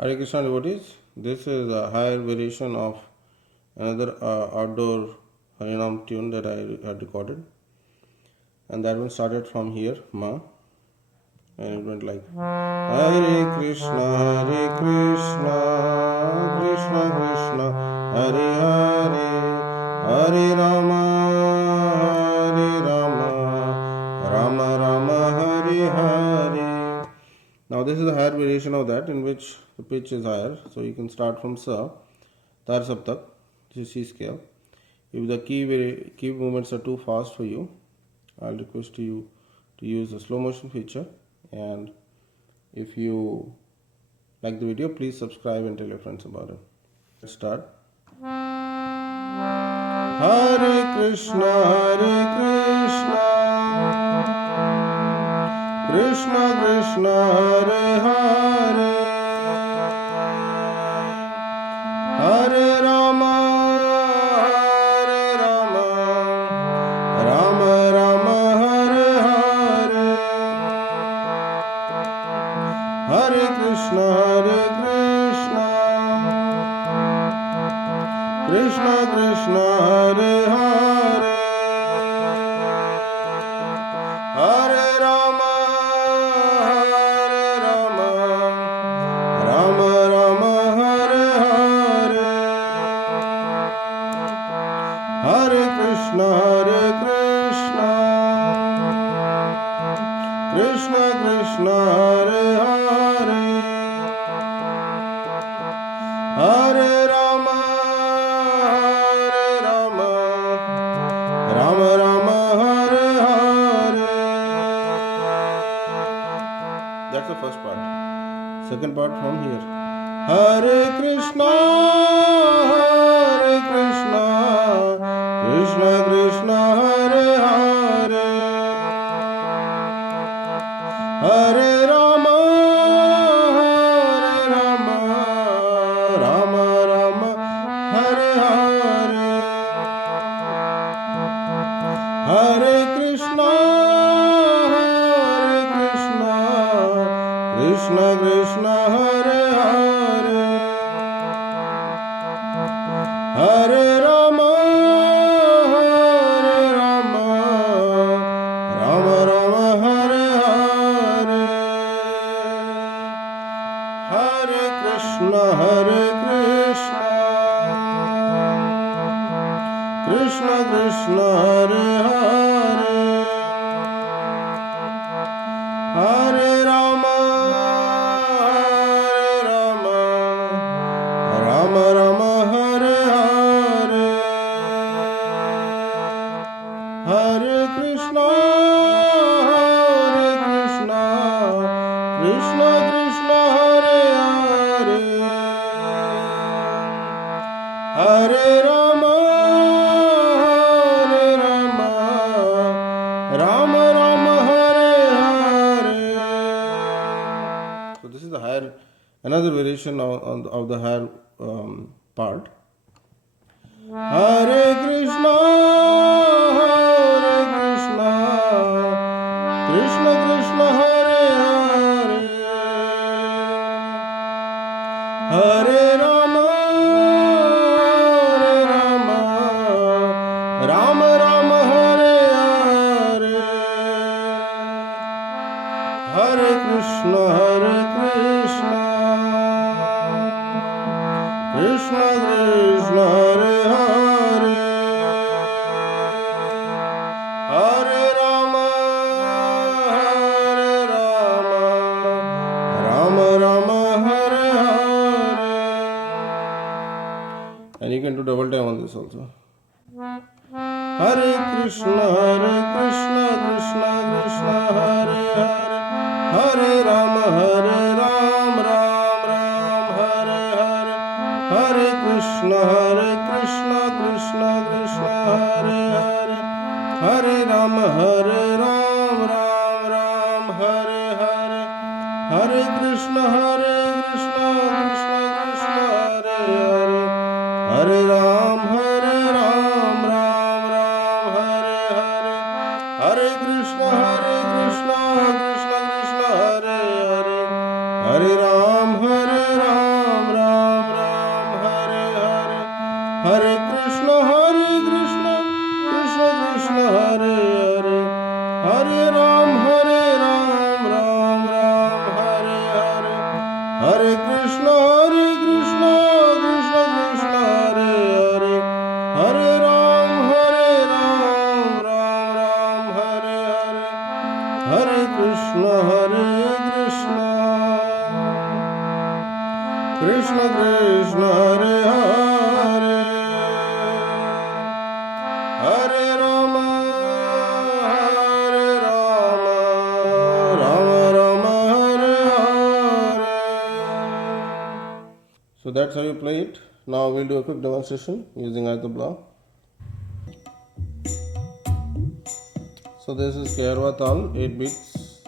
Hare Krishna devotees, this is a higher variation of another outdoor Harinam tune that I had recorded, and that one started from here, Ma, and it went like Hare Krishna, Krishna Krishna, Hare Hare, Hare Rama, Rama Rama, Hare Hare. Now this is a higher variation of that in which the pitch is higher. So you can start from Sa, Tar Saptak, this is C scale. If the key movements are too fast for you, I'll request you to use the slow motion feature. And if you like the video, please subscribe and tell your friends about it. Let's start. Hare Krishna, Krishna Krishna, Hare Hare, Hare Rama, Rama Rama, Hare Hare, Hare Krishna, Krishna Krishna, Hare Hare, Hare Rama, Rama Rama, Hare Hare, Hare Krishna, Krishna Krishna, Hare Hare, Hare Rama, Rama Rama, Hare Hare. That's the first part. Second part from here. Hare Krishna, Krishna Krishna, Hare Hare, Hare Rama, Rama Rama, Hare Hare, Hare Krishna, Krishna Krishna, Hare Hare, Hare Rama, Rama Rama, Hare Hare, Hare Krishna, Krishna Krishna, Hare Hare, Hare Rama, Rama Rama, Hare Hare, Hare Krishna, Krishna Krishna, Hare Hare, Hare Rama, Rama Rama, Hare Hare. So this is the higher, another variation of the higher part. Hare Krishna, Krishna Krishna, Hare Hare, Hare Rama, Rama Rama, Hare Hare, Hare Krishna, Krishna Krishna, Hare Hare, Hare Rama, Rama Rama, Hare Hare. And you can do double time on this also. Hare Krishna, Krishna Krishna, Hare Hare, Hare Rama, Ram Ram, Hare Hare, Hare Krishna, Krishna Krishna, Hare Hare, Hare Rama, Ram Ram, Hare Hare, Hare Krishna, Krishna Krishna, Hare Hare, Hare Ram, Ram Hare Hare, Hare Krishna, Krishna Krishna, Hare Hare, Hare Ram, Hare Krishna, Krishna Krishna, Hare Hare, Hare Ram, Ram Ram, Hare Hare, Hare Krishna, Krishna Krishna, Hare Hare, Hare Rama, Rama Rama, Hare Hare. So that's how you play it. Now we'll do a quick demonstration using either block. So this is Kerwa Tal, 8 beats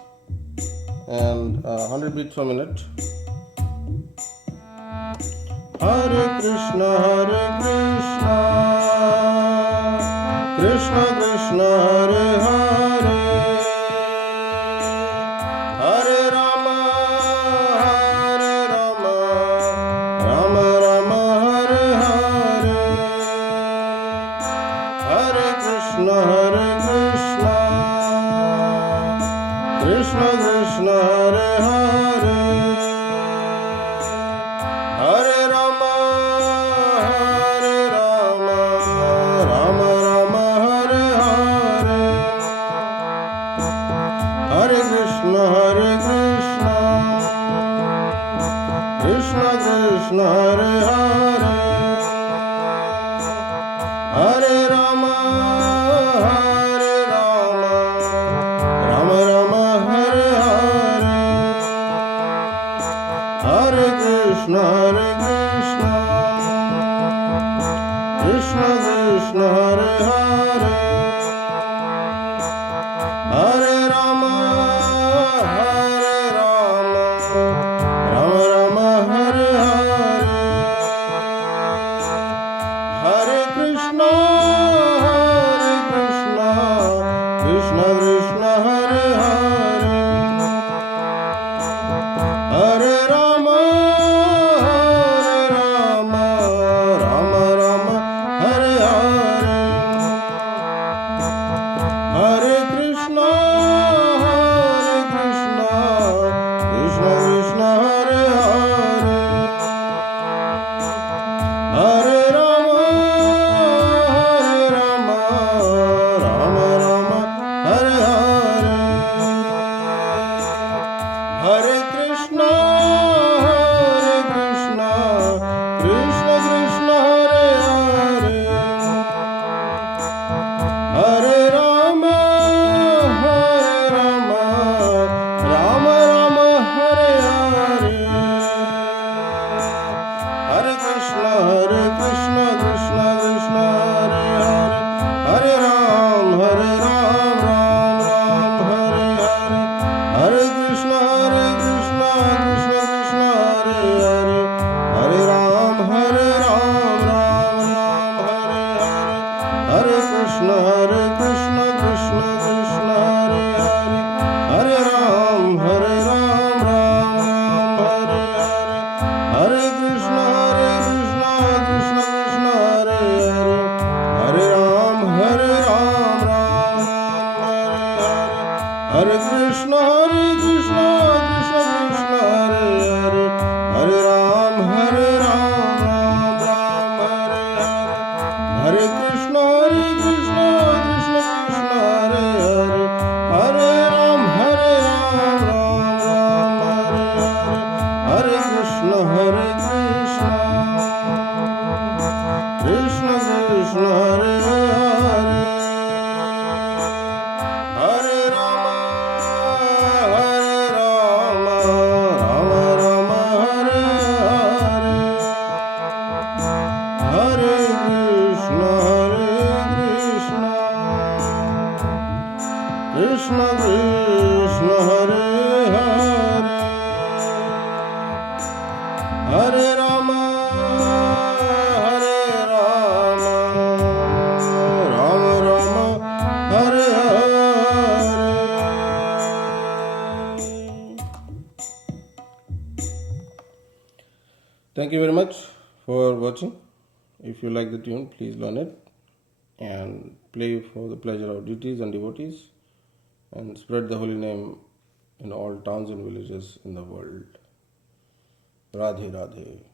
and 100 beats per minute. Hare Krishna, Krishna Krishna, Hare Hare, Hare Rama, Rama Rama, Hare Hare, Hare Krishna, Krishna Krishna, Hare Hare, Hare Rama, Rama Rama, Hare Hare, Hare Krishna, Krishna Krishna, Hare Hare, Hare Rama, Rama Rama, Hare Hare, Hare Krishna, Krishna Krishna, Hare Hare, Hare Rama, Rama Rama, Hare Hare, Hare Krishna, Krishna Krishna, Hare Hare, Hare Rama, Rama Rama, Hare Hare, Hare Krishna, Krishna Krishna, Hare Hare, Hare Rama, Rama Rama, Hare Hare, Hare Krishna, Krishna Krishna, Hare Hare, Hare Rama, Rama Rama, Hare Hare, Hare Krishna, Krishna Krishna, Hare Hare, Hare Ram, Ram Ram, Hare Hare, Hare Krishna, Krishna Krishna, Hare Hare, Hare Ram, Ram Ram, Hare Hare, Hare Krishna, Krishna Krishna, Hare Hare, Hare Ram, Ram Ram, Hare Hare, Hare Krishna, Krishna Krishna, Hare Hare, Hare Ram, Ram Ram, Hare Krishna, Krishna Krishna, Hare Hare, Hare Ram, Ram Ram, Hare Krishna, Krishna Krishna, Hare Hare, Hare Ram, Ram Ram, Hare Krishna, Krishna Krishna, Hare Hare, Hare Rama, Rama Rama, Hare Hare, Hare Krishna, Krishna Krishna, Hare Hare, Hare Rama, Rama Rama, Hare Hare. Thank you very much for watching. If you like the tune, please learn it and play for the pleasure of deities and devotees, and spread the holy name in all towns and villages in the world. Radhe Radhe.